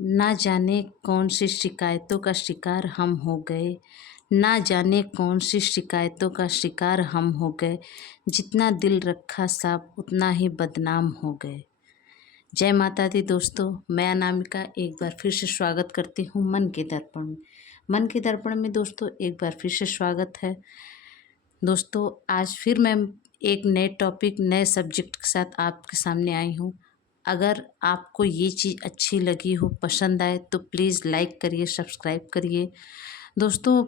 ना जाने कौन सी शिकायतों का शिकार हम हो गए। ना जाने कौन सी शिकायतों का शिकार हम हो गए। जितना दिल रखा साफ उतना ही बदनाम हो गए। जय माता दी दोस्तों, मैं अनामिका एक बार फिर से स्वागत करती हूँ मन के दर्पण में। मन के दर्पण में दोस्तों एक बार फिर से स्वागत है। दोस्तों आज फिर मैं एक नए टॉपिक नए सब्जेक्ट के साथ आपके सामने आई हूँ। अगर आपको ये चीज़ अच्छी लगी हो, पसंद आए तो प्लीज़ लाइक करिए, सब्सक्राइब करिए। दोस्तों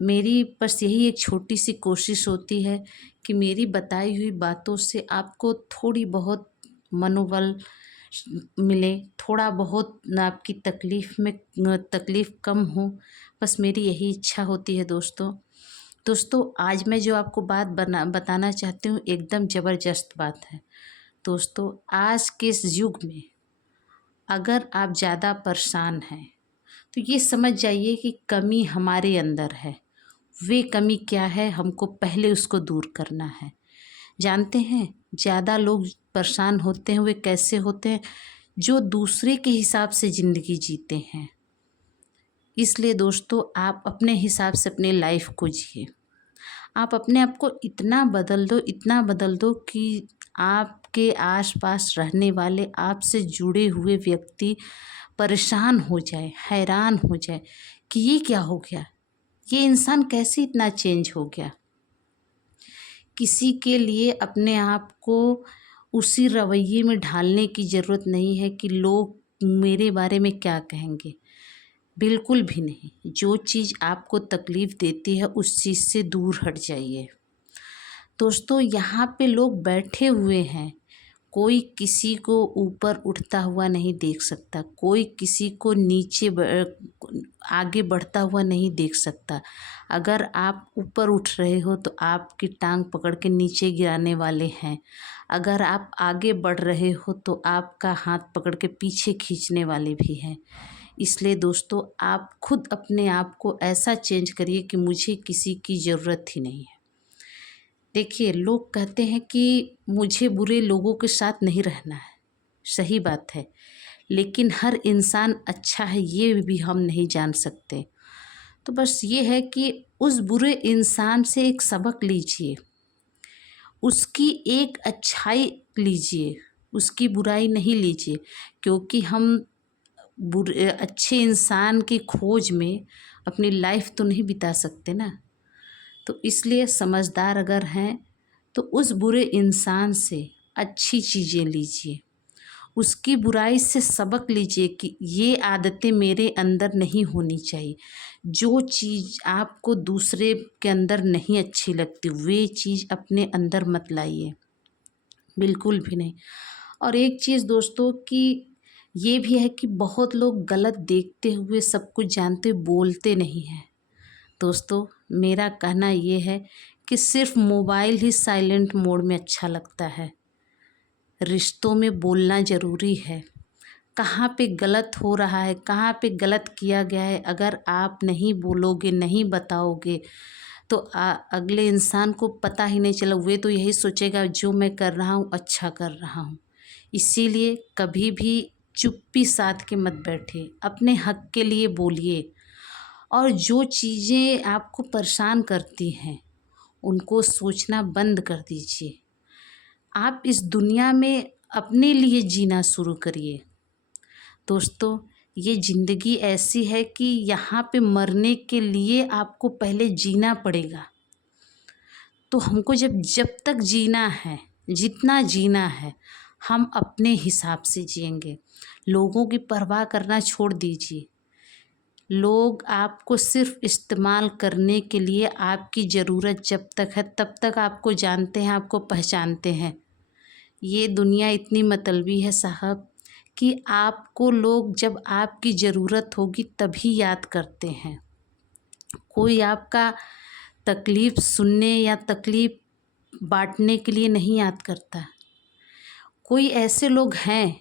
मेरी बस यही एक छोटी सी कोशिश होती है कि मेरी बताई हुई बातों से आपको थोड़ी बहुत मनोबल मिले, थोड़ा बहुत आपकी तकलीफ़ कम हो। बस मेरी यही इच्छा होती है दोस्तों आज मैं जो आपको बात बताना चाहती हूँ एकदम ज़बरदस्त बात है। दोस्तों आज के इस युग में अगर आप ज़्यादा परेशान हैं तो ये समझ जाइए कि कमी हमारे अंदर है। वे कमी क्या है, हमको पहले उसको दूर करना है। जानते हैं ज़्यादा लोग परेशान होते हैं, वे कैसे होते हैं? जो दूसरे के हिसाब से ज़िंदगी जीते हैं। इसलिए दोस्तों आप अपने हिसाब से अपने लाइफ को जिए। आप अपने आप को इतना बदल दो कि आपके आसपास रहने वाले आपसे जुड़े हुए व्यक्ति परेशान हो जाए, हैरान हो जाए कि ये क्या हो गया, ये इंसान कैसे इतना चेंज हो गया। किसी के लिए अपने आप को उसी रवैये में ढालने की ज़रूरत नहीं है कि लोग मेरे बारे में क्या कहेंगे। बिल्कुल भी नहीं। जो चीज़ आपको तकलीफ़ देती है उस चीज़ से दूर हट जाइए। दोस्तों यहाँ पे लोग बैठे हुए हैं, कोई किसी को ऊपर उठता हुआ नहीं देख सकता, कोई किसी को आगे बढ़ता हुआ नहीं देख सकता। अगर आप ऊपर उठ रहे हो तो आपकी टांग पकड़ के नीचे गिराने वाले हैं। अगर आप आगे बढ़ रहे हो तो आपका हाथ पकड़ के पीछे खींचने वाले भी हैं। इसलिए दोस्तों आप खुद अपने आप को ऐसा चेंज करिए कि मुझे किसी की ज़रूरत ही नहीं है। देखिए लोग कहते हैं कि मुझे बुरे लोगों के साथ नहीं रहना है, सही बात है, लेकिन हर इंसान अच्छा है ये भी हम नहीं जान सकते। तो बस ये है कि उस बुरे इंसान से एक सबक लीजिए, उसकी एक अच्छाई लीजिए, उसकी बुराई नहीं लीजिए। क्योंकि हम अच्छे इंसान की खोज में अपनी लाइफ तो नहीं बिता सकते ना। तो इसलिए समझदार अगर हैं तो उस बुरे इंसान से अच्छी चीज़ें लीजिए, उसकी बुराई से सबक लीजिए कि ये आदतें मेरे अंदर नहीं होनी चाहिए। जो चीज़ आपको दूसरे के अंदर नहीं अच्छी लगती वे चीज़ अपने अंदर मत लाइए, बिल्कुल भी नहीं। और एक चीज़ दोस्तों कि ये भी है कि बहुत लोग गलत देखते हुए सब कुछ जानते बोलते नहीं हैं। दोस्तों मेरा कहना ये है कि सिर्फ मोबाइल ही साइलेंट मोड में अच्छा लगता है। रिश्तों में बोलना ज़रूरी है। कहाँ पे गलत हो रहा है, कहाँ पे गलत किया गया है, अगर आप नहीं बोलोगे, नहीं बताओगे तो अगले इंसान को पता ही नहीं चला। वे तो यही सोचेगा जो मैं कर रहा हूँ अच्छा कर रहा हूँ। इसीलिए कभी भी चुप्पी साध के मत बैठिए, अपने हक के लिए बोलिए। और जो चीज़ें आपको परेशान करती हैं उनको सोचना बंद कर दीजिए। आप इस दुनिया में अपने लिए जीना शुरू करिए। दोस्तों ये ज़िंदगी ऐसी है कि यहाँ पे मरने के लिए आपको पहले जीना पड़ेगा। तो हमको जब तक जीना है, जितना जीना है हम अपने हिसाब से जिएंगे। लोगों की परवाह करना छोड़ दीजिए। लोग आपको सिर्फ इस्तेमाल करने के लिए, आपकी ज़रूरत जब तक है तब तक आपको जानते हैं, आपको पहचानते हैं। ये दुनिया इतनी मतलबी है साहब कि आपको लोग जब आपकी ज़रूरत होगी तभी याद करते हैं। कोई आपका तकलीफ़ सुनने या तकलीफ़ बांटने के लिए नहीं याद करता। कोई ऐसे लोग हैं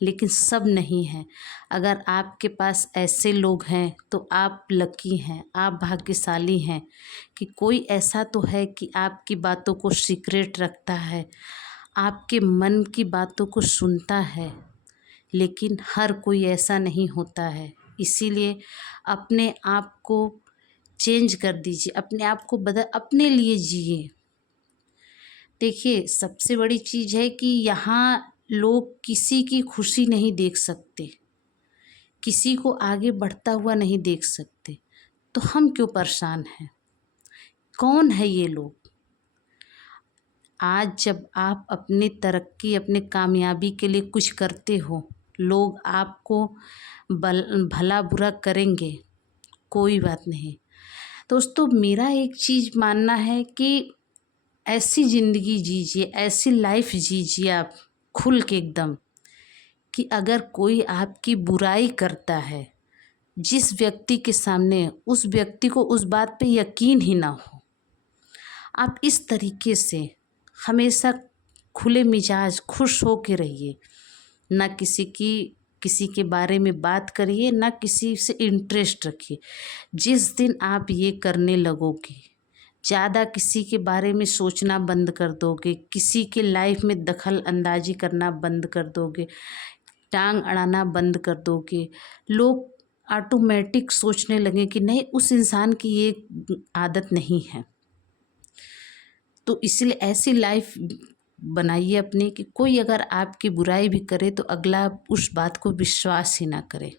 लेकिन सब नहीं हैं। अगर आपके पास ऐसे लोग हैं तो आप लकी हैं, आप भाग्यशाली हैं कि कोई ऐसा तो है कि आपकी बातों को सीक्रेट रखता है, आपके मन की बातों को सुनता है। लेकिन हर कोई ऐसा नहीं होता है। इसीलिए अपने आप को चेंज कर दीजिए, अपने आप को अपने लिए जिए। देखिए, सबसे बड़ी चीज़ है कि यहाँ लोग किसी की खुशी नहीं देख सकते, किसी को आगे बढ़ता हुआ नहीं देख सकते, तो हम क्यों परेशान हैं? कौन है ये लोग? आज जब आप अपनी तरक्की, अपने कामयाबी के लिए कुछ करते हो, लोग आपको भला बुरा करेंगे, कोई बात नहीं। दोस्तों, मेरा एक चीज़ मानना है कि ऐसी ज़िंदगी जीजिए, ऐसी लाइफ जीजिए आप खुल के एकदम, कि अगर कोई आपकी बुराई करता है, जिस व्यक्ति के सामने, उस व्यक्ति को उस बात पे यकीन ही ना हो। आप इस तरीके से हमेशा खुले मिजाज, खुश हो के रहिए। ना किसी के बारे में बात करिए, ना किसी से इंटरेस्ट रखिए। जिस दिन आप ये करने लगोगे, ज़्यादा किसी के बारे में सोचना बंद कर दोगे, किसी के लाइफ में दखल अंदाजी करना बंद कर दोगे, टांग अड़ाना बंद कर दोगे, लोग ऑटोमेटिक सोचने लगे कि नहीं, उस इंसान की ये आदत नहीं है। तो इसलिए ऐसी लाइफ बनाइए अपनी कि कोई अगर आपकी बुराई भी करे तो अगला उस बात को विश्वास ही ना करे।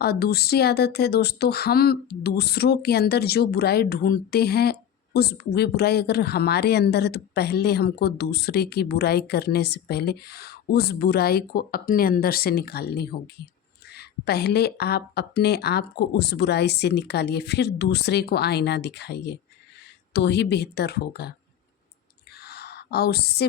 और दूसरी आदत है दोस्तों, हम दूसरों के अंदर जो बुराई ढूंढते हैं, वे बुराई अगर हमारे अंदर है तो पहले हमको दूसरे की बुराई करने से पहले उस बुराई को अपने अंदर से निकालनी होगी। पहले आप अपने आप को उस बुराई से निकालिए, फिर दूसरे को आईना दिखाइए, तो ही बेहतर होगा। और उससे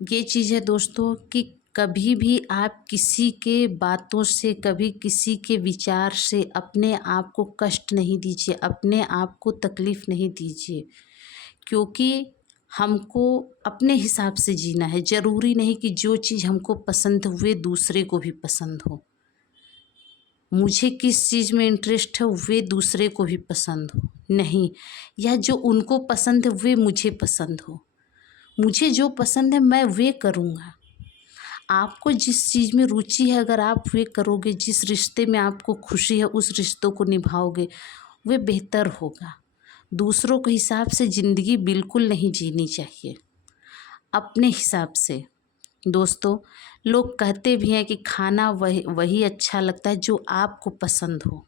ये चीज़ है दोस्तों कि कभी भी आप किसी के बातों से, कभी किसी के विचार से अपने आप को कष्ट नहीं दीजिए, अपने आप को तकलीफ़ नहीं दीजिए, क्योंकि हमको अपने हिसाब से जीना है। ज़रूरी नहीं कि जो चीज़ हमको पसंद हुए दूसरे को भी पसंद हो। मुझे किस चीज़ में इंटरेस्ट है वे दूसरे को भी पसंद हो, नहीं, या जो उनको पसंद है वे मुझे पसंद हो। मुझे जो पसंद है मैं वे करूँगा। आपको जिस चीज़ में रुचि है अगर आप वे करोगे, जिस रिश्ते में आपको खुशी है उस रिश्तों को निभाओगे, वे बेहतर होगा। दूसरों के हिसाब से ज़िंदगी बिल्कुल नहीं जीनी चाहिए, अपने हिसाब से। दोस्तों, लोग कहते भी हैं कि खाना वही अच्छा लगता है जो आपको पसंद हो,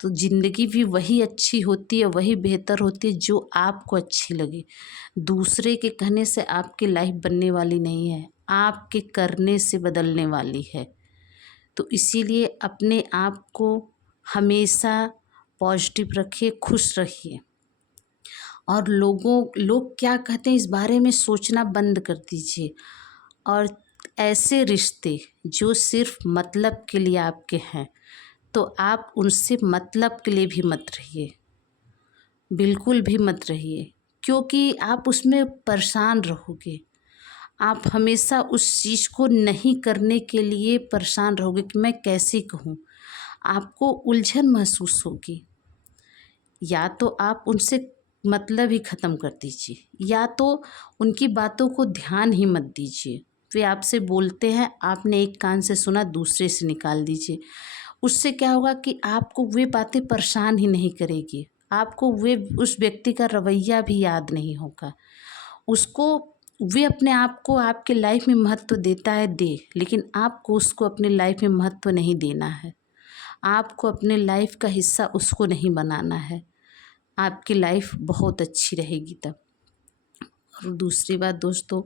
तो ज़िंदगी भी वही अच्छी होती है, वही बेहतर होती है जो आपको अच्छी लगे। दूसरे के कहने से आपकी लाइफ बनने वाली नहीं है, आपके करने से बदलने वाली है। तो इसीलिए अपने आप को हमेशा पॉजिटिव रखिए, खुश रखिए, और लोग क्या कहते हैं इस बारे में सोचना बंद कर दीजिए। और ऐसे रिश्ते जो सिर्फ मतलब के लिए आपके हैं, तो आप उनसे मतलब के लिए भी मत रहिए, बिल्कुल भी मत रहिए, क्योंकि आप उसमें परेशान रहोगे। आप हमेशा उस चीज़ को नहीं करने के लिए परेशान रहोगे कि मैं कैसे कहूँ, आपको उलझन महसूस होगी। या तो आप उनसे मतलब ही ख़त्म कर दीजिए, या तो उनकी बातों को ध्यान ही मत दीजिए। वे आपसे बोलते हैं, आपने एक कान से सुना दूसरे से निकाल दीजिए। उससे क्या होगा कि आपको वे बातें परेशान ही नहीं करेगी, आपको वे उस व्यक्ति का रवैया भी याद नहीं होगा। उसको वे अपने आप को आपके लाइफ में महत्व देता है, दे, लेकिन आपको उसको अपने लाइफ में महत्व नहीं देना है। आपको अपने लाइफ का हिस्सा उसको नहीं बनाना है। आपकी लाइफ बहुत अच्छी रहेगी तब। और दूसरी बात दोस्तों,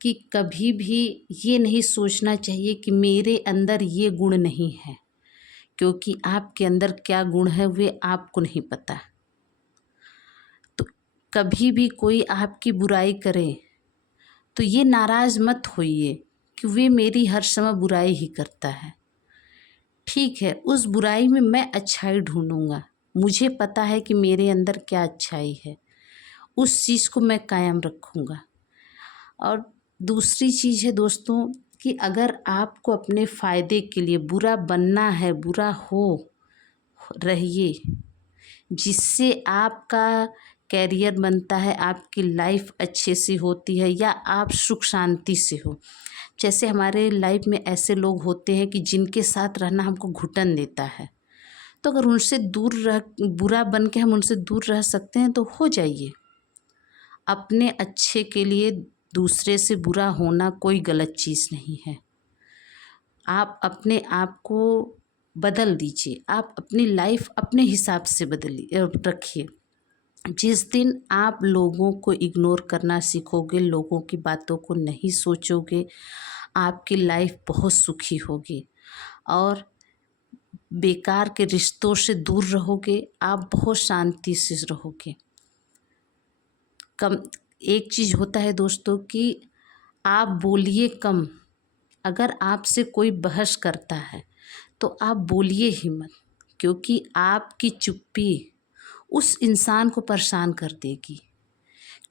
कि कभी भी ये नहीं सोचना चाहिए कि मेरे अंदर ये गुण नहीं है, क्योंकि आपके अंदर क्या गुण है वे आपको नहीं पता। तो कभी भी कोई आपकी बुराई करे तो ये नाराज़ मत होइए कि वे मेरी हर समय बुराई ही करता है। ठीक है, उस बुराई में मैं अच्छाई ढूंढूंगा, मुझे पता है कि मेरे अंदर क्या अच्छाई है, उस चीज़ को मैं कायम रखूँगा। और दूसरी चीज़ है दोस्तों कि अगर आपको अपने फ़ायदे के लिए बुरा बनना है, बुरा हो रहिए, जिससे आपका कैरियर बनता है, आपकी लाइफ अच्छे से होती है, या आप सुख शांति से हो। जैसे हमारे लाइफ में ऐसे लोग होते हैं कि जिनके साथ रहना हमको घुटन देता है, तो अगर उनसे दूर रह बुरा बन के हम उनसे दूर रह सकते हैं तो हो जाइए। अपने अच्छे के लिए दूसरे से बुरा होना कोई गलत चीज़ नहीं है। आप अपने आप को बदल दीजिए, आप अपनी लाइफ अपने हिसाब से बदलिए रखिए। जिस दिन आप लोगों को इग्नोर करना सीखोगे, लोगों की बातों को नहीं सोचोगे, आपकी लाइफ बहुत सुखी होगी। और बेकार के रिश्तों से दूर रहोगे, आप बहुत शांति से रहोगे। एक चीज़ होता है दोस्तों कि आप बोलिए कम। अगर आपसे कोई बहस करता है तो आप बोलिए ही मत, क्योंकि आपकी चुप्पी उस इंसान को परेशान कर देगी।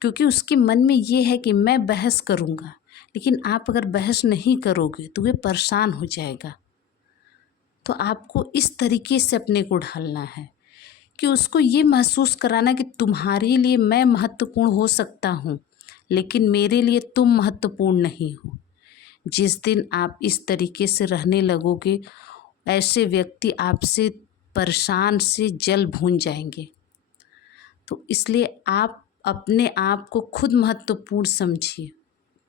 क्योंकि उसके मन में ये है कि मैं बहस करूँगा, लेकिन आप अगर बहस नहीं करोगे तो वे परेशान हो जाएगा। तो आपको इस तरीके से अपने को ढालना है कि उसको ये महसूस कराना कि तुम्हारे लिए मैं महत्वपूर्ण हो सकता हूँ, लेकिन मेरे लिए तुम महत्वपूर्ण नहीं हो। जिस दिन आप इस तरीके से रहने लगोगे, ऐसे व्यक्ति आपसे परेशान से जल भून जाएंगे। तो इसलिए आप अपने आप को खुद महत्वपूर्ण समझिए,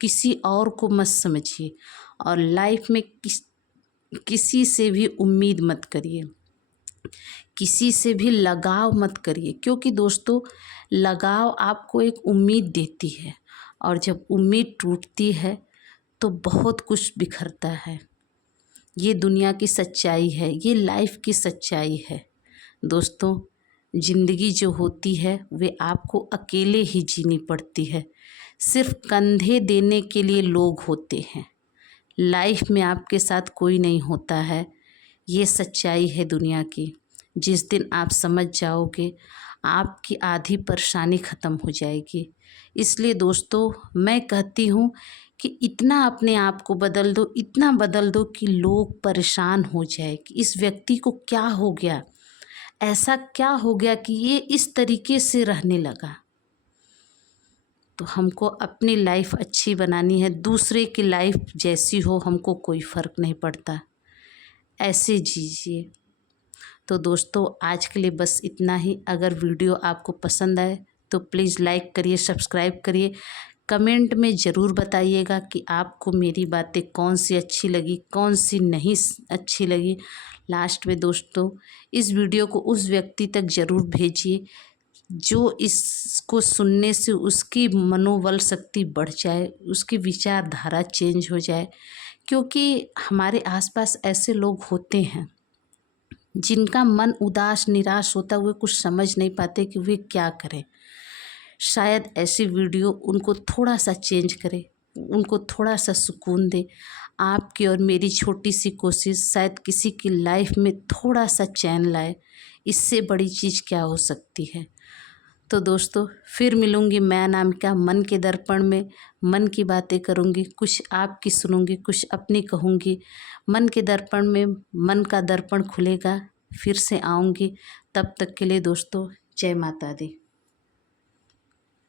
किसी और को मत समझिए। और लाइफ में किसी से भी उम्मीद मत करिए, किसी से भी लगाव मत करिए, क्योंकि दोस्तों लगाव आपको एक उम्मीद देती है, और जब उम्मीद टूटती है तो बहुत कुछ बिखरता है। ये दुनिया की सच्चाई है, ये लाइफ की सच्चाई है। दोस्तों ज़िंदगी जो होती है वे आपको अकेले ही जीनी पड़ती है। सिर्फ कंधे देने के लिए लोग होते हैं, लाइफ में आपके साथ कोई नहीं होता है। ये सच्चाई है दुनिया की। जिस दिन आप समझ जाओगे, आपकी आधी परेशानी ख़त्म हो जाएगी। इसलिए दोस्तों मैं कहती हूँ कि इतना अपने आप को बदल दो, इतना बदल दो कि लोग परेशान हो जाए कि इस व्यक्ति को क्या हो गया, ऐसा क्या हो गया कि ये इस तरीके से रहने लगा। तो हमको अपनी लाइफ अच्छी बनानी है, दूसरे की लाइफ जैसी हो हमको कोई फ़र्क नहीं पड़ता, ऐसे जीजिए। तो दोस्तों आज के लिए बस इतना ही। अगर वीडियो आपको पसंद आए तो प्लीज़ लाइक करिए, सब्सक्राइब करिए। कमेंट में ज़रूर बताइएगा कि आपको मेरी बातें कौन सी अच्छी लगी, कौन सी नहीं अच्छी लगी। लास्ट में दोस्तों इस वीडियो को उस व्यक्ति तक ज़रूर भेजिए जो इसको सुनने से उसकी मनोबल शक्ति बढ़ जाए, उसकी विचारधारा चेंज हो जाए। क्योंकि हमारे आसपास ऐसे लोग होते हैं जिनका मन उदास निराश होता हुए कुछ समझ नहीं पाते कि वे क्या करें। शायद ऐसी वीडियो उनको थोड़ा सा चेंज करे, उनको थोड़ा सा सुकून दे। आपकी और मेरी छोटी सी कोशिश शायद किसी की लाइफ में थोड़ा सा चैन लाए। इससे बड़ी चीज़ क्या हो सकती है। तो दोस्तों फिर मिलूँगी मैं अनामिका मन के दर्पण में। मन की बातें करूँगी, कुछ आपकी सुनूँगी, कुछ अपनी कहूँगी। मन के दर्पण में मन का दर्पण खुलेगा, फिर से आऊँगी। तब तक के लिए दोस्तों जय माता दी।